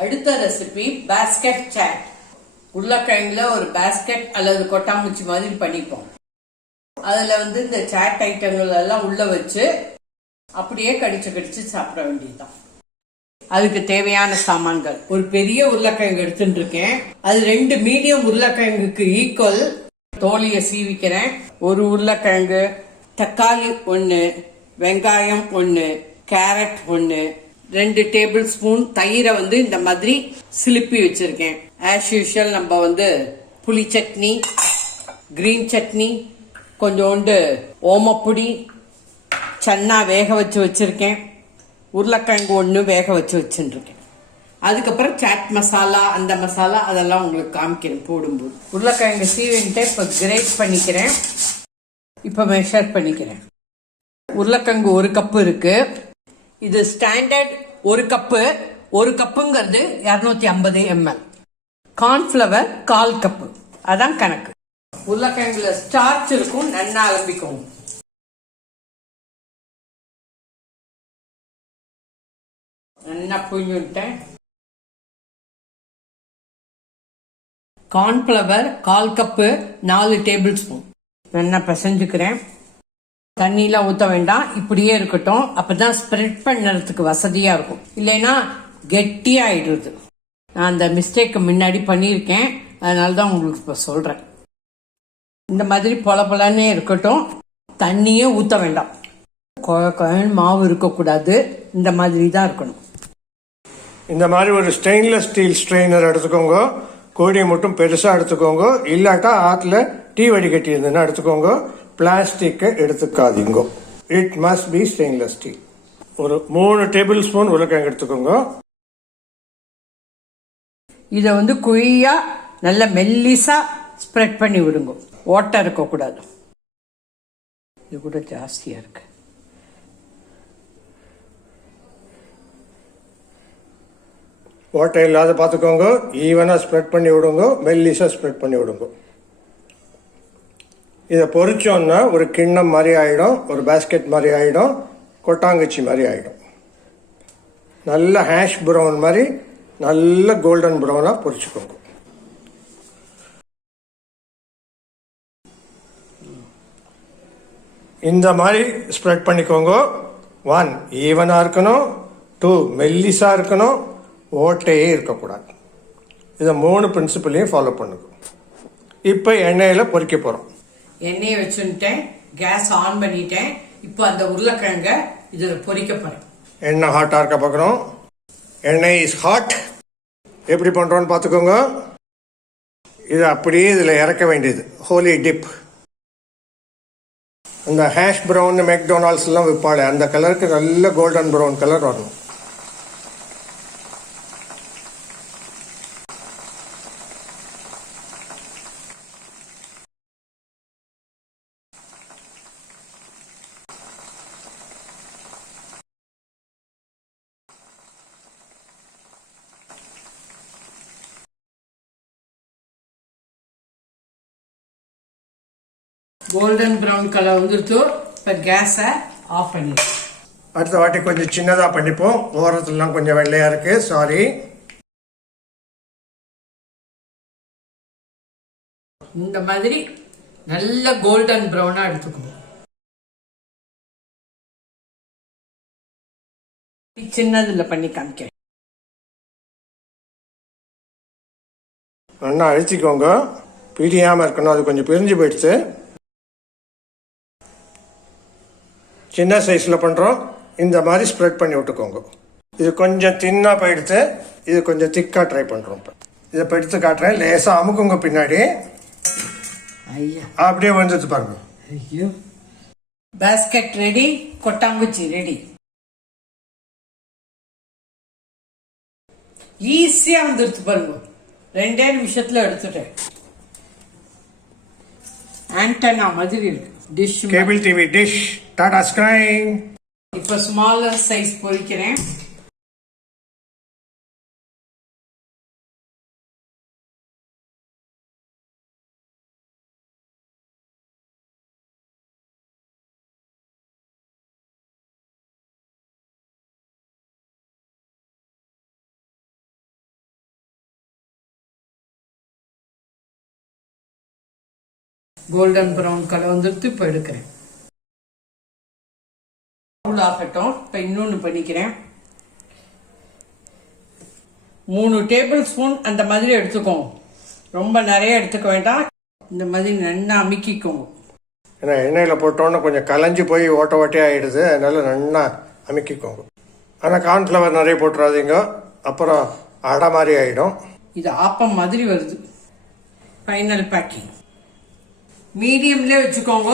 அடுத்த recipe basket chat உருளைக்கிழங்குல ஒரு basket அல்லது கொட்டாங்குச்சி மாதிரி பண்ணிப்போம். அதுல வந்து இந்த சாட் ஐட்டங்கள் எல்லாம் உள்ள வச்சு அப்படியே கடிச்சு கடிச்சு சாப்பிட வேண்டியதுதான். அதுக்கு தேவையான சாமான்கள். ஒரு பெரிய உருளைக்கிழங்கு எடுத்துட்டு இருக்கேன் அது ரெண்டு மீடியம் உருளைக்கிழங்குக்கு ஈக்குவல் தோலியை சீவிக்கிறேன். ஒரு உருளைக்கிழங்கு தக்காளி ஒன்று வெங்காயம் ஒன்று கேரட் ஒன்று ரெண்டு டேபிள் ஸ்பூன் தயிரை வந்து இந்த மாதிரி சிலுப்பி வச்சிருக்கேன். ஆஸ் யூஷுவல் நம்ம வந்து புளி சட்னி கிரீன் சட்னி கொஞ்சோண்டு ஓமப்பொடி சன்னா வேக வச்சு வச்சுருக்கேன். உருளைக்கிழங்கு ஒன்று வேக வச்சு வச்சுருக்கேன். அதுக்கப்புறம் சாட் மசாலா அந்த மசாலா அதெல்லாம் உங்களுக்கு காமிக்கிறேன் போடும்போது. உருளைக்கிழங்கு சீவின்ட்டு இப்போ கிரேட் பண்ணிக்கிறேன். இப்போ மெஷர் பண்ணிக்கிறேன். உருளைக்கிழங்கு ஒரு கப்பு இருக்குது இது ஸ்டாண்டர்ட் ஒரு கப்பு ஒரு கப்புங்கிறது இரநூத்தி ஐம்பது எம்எல் கார்ன்ஃப்ளவர் கால் கப்பு. அதான் கணக்கு. உருளைக்கிழங்குல ஸ்டார்ச் இருக்கும் நன்னா அலம்பிக்கும். நல்லா புரிஞ்சுட்டேன் கார்ன்ஃப்ளவர் கால் கப்பு நாலு டேபிள் ஸ்பூன் நல்லா பிசைஞ்சுக்கிறேன். தண்ணிலாம் ஊற்ற வேண்டாம். இப்படியே இருக்கட்டும். அப்பதான் ஸ்ப்ரெட் பண்ணுறதுக்கு வசதியாக இருக்கும். இல்லைன்னா கெட்டியாயிடுறது. நான் அந்த மிஸ்டேக்கு முன்னாடி பண்ணியிருக்கேன். அதனால தான் உங்களுக்கு இப்போ சொல்கிறேன் இந்த மாதிரி பொல பொலன்னே இருக்கட்டும். தண்ணியே ஊற்ற வேண்டாம். குழக்கன்னு மாவு இருக்கக்கூடாது. இந்த மாதிரி தான் இருக்கணும். இந்த மாதிரி ஒரு ஸ்டெயின்லெஸ் ஸ்டீல் ஸ்ட்ரெயினர் எடுத்துக்கோங்க. கோழியை மட்டும் பெருசாக எடுத்துக்கோங்க. இல்லாட்டா ஆற்றுல டீ வடிகட்டி இருந்ததுன்னா எடுத்துக்கோங்க. பிளாஸ்டிக்கை எடுத்துக்காதீங்க. It must be stainless steel ஒரு மூணு டேபிள் ஸ்பூன் உருளைக்கிழங்கு எடுத்துக்கோங்க. இதை வந்து குழியா நல்ல மெல்லிசா ஸ்ப்ரெட் பண்ணி விடுங்க. ஓட்டை இருக்கக்கூடாது. இது கூட ஜாஸ்தியா இருக்கு. ஓட்டை இல்லாத பார்த்துக்கோங்க. ஈவனாக ஸ்ப்ரெட் பண்ணி விடுங்க. மெல்லிஸாக ஸ்ப்ரெட் பண்ணி விடுங்க. இதை பொறிச்சோன்னா ஒரு கிண்ணம் மாதிரி ஆகிடும் ஒரு பேஸ்கெட் மாதிரி ஆகிடும் கொட்டாங்குச்சி மாதிரி ஆகிடும் நல்ல ஹேஷ் ப்ரௌன் மாதிரி நல்ல கோல்டன் ப்ரௌனாக பொறிச்சுக்கோங்க. இந்த மாதிரி ஸ்ப்ரெட் பண்ணிக்கோங்க. ஒன் ஈவனாக இருக்கணும். டூ மெல்லிஸாக இருக்கணும். ஓட்டையே இருக்கக்கூடாது. இதை மூணு பிரின்சிபிளையும் ஃபாலோ பண்ணுங்க. இப்போ எண்ணெயில் பொறிக்க போகிறோம் எண்ணெயை வச்சுட்டேன் கேஸ் ஆன் பண்ணிட்டேன். இப்போ அந்த உருளைக்கிழங்க இதில் பொரிக்க எண்ணெய் ஹாட்டாக இருக்க பார்க்குறோம் எண்ணெய் இஸ் ஹாட் எப்படி பண்ணுறோன்னு பார்த்துக்கோங்க. இது அப்படியே இதில் இறக்க வேண்டியது. ஹோலி டிப் அந்த ஹேஷ் ப்ரௌன் மெக்டொனால்ட்ஸ் விற்பாள் அந்த கலருக்கு நல்ல கோல்டன் ப்ரௌன் கலர் வரணும். கோல்டன் ப்ரௌன் கலர் வந்துருச்சு. இப்போ கேஸை ஆஃப் பண்ணிடுறேன் அடுத்த வாட்டி கொஞ்சம் சின்னதாக பண்ணிப்போம். ஓரத்துலலாம் கொஞ்சம் வெள்ளையாக இருக்குது சாரி இந்த மாதிரி நல்ல கோல்டன் ப்ரௌனாக எடுத்துக்கணும். சின்னதுல பண்ணி காமிக்கிறேன். நல்லா அழிச்சிக்கோங்க. பிரியாமல் இருக்கணும். அது கொஞ்சம் பிரிஞ்சு போயிடுச்சு. சின்ன சைஸில் பண்ணுறோம் இந்த மாதிரி ஸ்ப்ரெட் பண்ணி விட்டுக்கோங்க. இது கொஞ்சம் தின்னாக போயிடுச்சு இது கொஞ்சம் திக்காக ட்ரை பண்ணுறோம் இப்போ. இதை இப்போ எடுத்து காட்டுறேன். லேசாக அமுக்குங்க பின்னாடி. ஐயா. அப்படியே வந்துட்டு பாருங்க. ஐயோ. பேஸ்கெட் ரெடி கொட்டாங்குச்சி ரெடி ஈஸியா வந்துருச்சு பாருங்க. ரெண்டே நிமிஷத்துல எடுத்துட்டேன். ஆண்டனா மாதிரி இருக்கு. Dish cable TV dish Tata Sky இப்ப ஸ்மாலர் சைஸ் பொரிக்கிறேன் கோல்டன் ப்ரௌன் கலர் வந்துட்டு இப்போ எடுக்கிறேன். கூல் ஆகட்டும். இப்போ இன்னொன்று பண்ணிக்கிறேன். மூணு டேபிள் ஸ்பூன் அந்த மாதிரி எடுத்துக்கோங்க ரொம்ப நிறைய எடுத்துக்க வேண்டாம். இந்த மாதிரி நல்லா அமுக்கிக்கோங்க ஏன்னா எண்ணெயில் போட்டோன்னே கொஞ்சம் கலைஞ்சு போய் ஓட்ட ஓட்டையாக ஆயிடுது. அதனால நல்லா அமுக்கிக்கோங்க ஆனால் கார்ன்ஃப்ளவர் நிறைய போட்டுறாதீங்க. அப்புறம் அடை மாதிரி ஆகிடும் இது ஆப்பம் மாதிரி வருது. ஃபைனல் பேக்கிங் மீடியம்லேயே வச்சுக்கோங்க.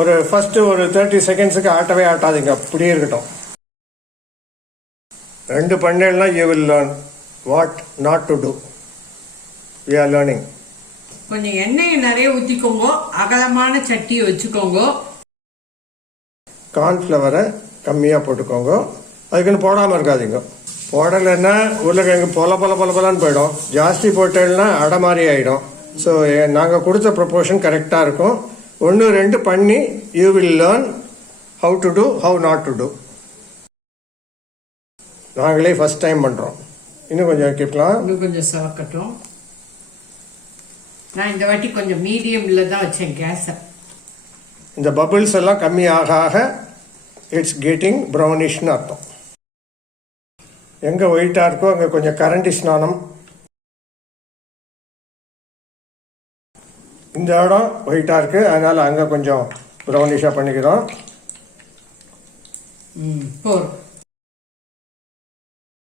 ஒரு ஃபர்ஸ்ட் ஒரு தேர்ட்டி செகண்ட்ஸுக்கு ஆட்டவே ஆட்டாதீங்க. அப்படியே இருக்கட்டும். ரெண்டு பண்ணேன்னா you will learn what not to do we are learning கொஞ்சம் எண்ணெயை நிறைய ஊற்றிக்கோங்க அகலமான சட்டியை வச்சுக்கோங்க. கார்ன்ஃப்ளவரை கம்மியாக போட்டுக்கோங்க. அதுக்குன்னு போடாமல் இருக்காதீங்க. போடலைன்னா உருளைக்கிழங்கு பொல பொல பொல பொலன்னு போயிடும். ஜாஸ்தி போட்டேன்னா அடை மாதிரி ஆகிடும் ஸோ நாங்கள் கொடுத்த ப்ரொப்போர்ஷன் கரெக்டாக இருக்கும். ஒன்று ரெண்டு பண்ணி you will learn how to do how not to do நாங்களே ஃபஸ்ட் டைம் பண்ணுறோம் இன்னும் கொஞ்சம் வைக்கலாம் இன்னும் கொஞ்சம் சவக்கட்டும் நான் இந்த வாட்டி கொஞ்சம் மீடியமில் தான் வச்சேன் கேஸை. இந்த பபிள்ஸ் எல்லாம் கம்மி ஆக ஆக இட்ஸ் கெட்டிங் ப்ரௌனிஷ்னு அர்த்தம். எங்கே ஒயிட்டாக இருக்கோ அங்கே கொஞ்சம் கரண்டி ஸ்நானம் இந்த இடம் ஒயிட்டாக இருக்கு. அதனால அங்கே கொஞ்சம் ப்ரௌனிஷாக பண்ணிக்கிறோம். ம் போதும்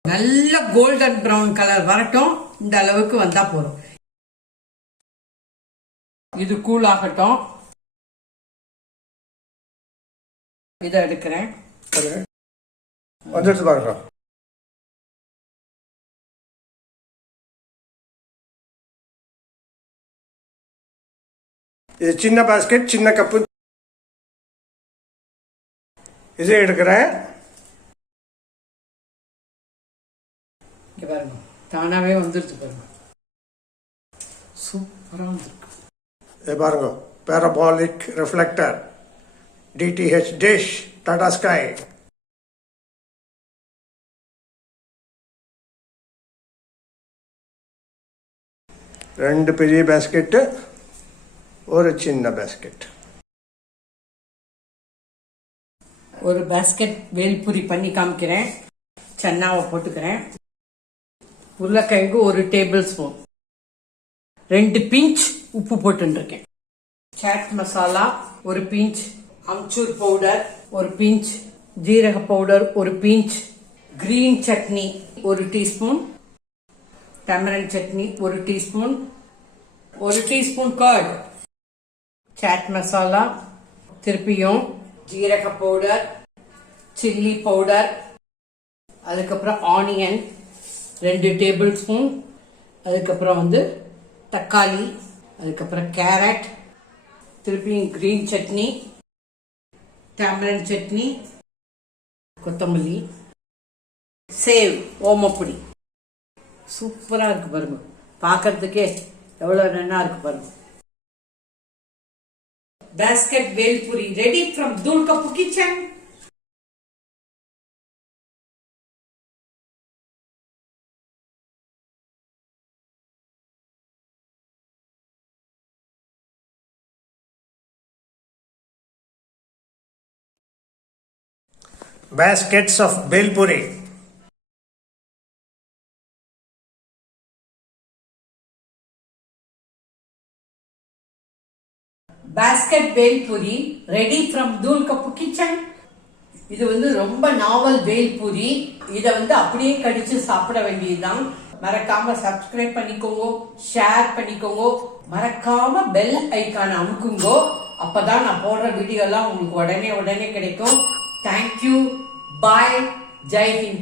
நல்ல கோல்டன் ப்ரௌன் கலர் வரட்டும். இந்த அளவுக்கு வந்தா போதும். இது கூல் ஆகட்டும். இதை எடுக்கிறேன். வந்துடுச்சு பாருங்க. இது சின்ன பாஸ்கெட் சின்ன கப்பு இதை எடுக்கிறேன். இங்க பாருங்க. தானாவே வந்துருச்சு பாருங்க. சூப்பரா வந்திருக்கு. இது பாருங்க. Parabolic reflector DTH dish Tata Sky ரெண்டு பெரிய பேஸ்கெட்டு ஒரு சின்ன பேஸ்கெட் ஒரு பேஸ்கெட் வேல்புரி பண்ணி காமிக்கிறேன். சன்னாவை போட்டுக்கிறேன். உருளைக்கிழங்கு ஒரு டேபிள் ஸ்பூன் ரெண்டு பிஞ்ச் உப்பு போட்டுருக்கேன். சாட் மசாலா ஒரு பிஞ்ச். அம்ச்சூர் பவுடர் ஒரு பிஞ்ச். ஜீரக பவுடர் ஒரு பிஞ்ச். கிரீன் சட்னி ஒரு டீஸ்பூன் டமரன் சட்னி ஒரு டீஸ்பூன் ஒரு டீஸ்பூன் கர்ட் சாட் மசாலா திருப்பியும் ஜீரக பவுடர் சில்லி பவுடர் அதுக்கப்புறம் ஆனியன் ரெண்டு டேபிள் ஸ்பூன் அதுக்கப்புறம் வந்து தக்காளி அதுக்கப்புறம் கேரட் திருப்பியும் கிரீன் சட்னி டேமரன் சட்னி கொத்தமல்லி சேவ் ஓமப்பொடி. சூப்பராக இருக்கு பாருங்க. பார்க்கறதுக்கே எவ்வளோ நல்லா இருக்கு பாருங்க. Basket velpuri ready from Dulkapu kitchen. baskets of Belpuri. Basket velpuri ready from Dulkapu kitchen இது வந்து ரொம்ப நாவல் வேல்பூரி இதை வந்து அப்படியே கடிச்சு சாப்பிட வேண்டியதுதான். மறக்காம சப்ஸ்கிரைப் பண்ணிக்கோங்க ஷேர் பண்ணிக்கோங்க. மறக்காம பெல் ஐக்கான அமுக்குங்கோ. அப்பதான் நான் போடுற வீடியோ எல்லாம் உங்களுக்கு உடனே உடனே கிடைக்கும். Thank you bye Jai Hind